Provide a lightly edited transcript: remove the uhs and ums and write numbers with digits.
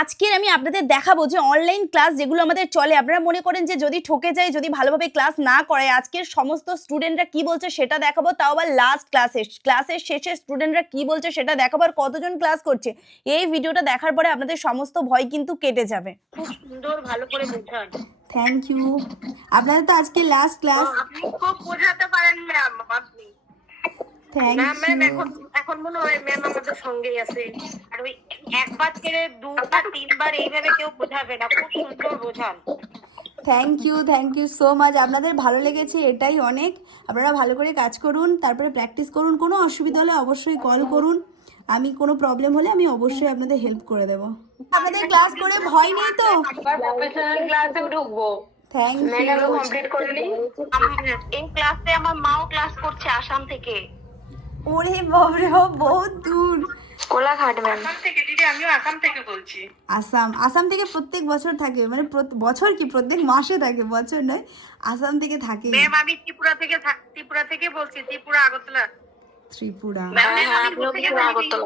আজকের আমি আপনাদের দেখাবো যে অনলাইন ক্লাস যেগুলো আমাদের চলে, আপনারা মনে করেন যে যদি ঠকে যায়, যদি ভালোভাবে ক্লাস না করায়, আজকের সমস্ত স্টুডেন্টরা কি বলছে সেটা দেখাবো, তাও আবার লাস্ট ক্লাসের শেষে স্টুডেন্টরা কি বলছে সেটা দেখাবো, আর কতজন ক্লাস করছে। এই ভিডিওটা দেখার পরে আপনাদের সমস্ত ভয় কিন্তু কেটে যাবে। খুব সুন্দর ভালো করে বোঝান। Thank you. আপনাদের তো আজকে লাস্ট ক্লাস। আপনি খুব বোঝাতে পারেন ম্যাম। আপনি থ্যাংক ম্যাম ইউ। এখন মনে হয় ম্যাম আমাদের সঙ্গেই আছে। আর ওই একবার ছেড়ে দুবার তিনবার এইভাবে কেউ বোঝাবে না, খুব সুন্দর বোঝান। Thank you so much. আপনাদের ভালো লেগেছে এটাই অনেক। আপনারা ভালো করে কাজ করুন, তারপরে প্র্যাকটিস করুন। কোনো অসুবিধা হলে অবশ্যই কল করুন, আমি কোনো প্রবলেম হলে আমি অবশ্যই আপনাদের হেল্প করে দেব। আপনাদের ক্লাস করে ভয় নেই তো? প্রফেশনাল ক্লাসে ঢুকবো। Thank madam you. কমপ্লিট করে নিই। এই ক্লাসে আমার মাও ক্লাস করছে আসাম থেকে। ওরে বাবরে, ও বহুত দূর। কোলাঘাট ম্যাম। আসাম থেকে দিদি, আমিও আসাম থেকে বলছি। আসাম থেকে প্রত্যেক বছর থাকে, মানে বছর কি প্রত্যেক মাসে থাকে, বছর নয়, আসাম থেকে থাকে। ম্যাম আমি ত্রিপুরা থেকে বলছি, ত্রিপুরা আগরতলা। ত্রিপুরা। ম্যাম আমি আগরতলা বলছি।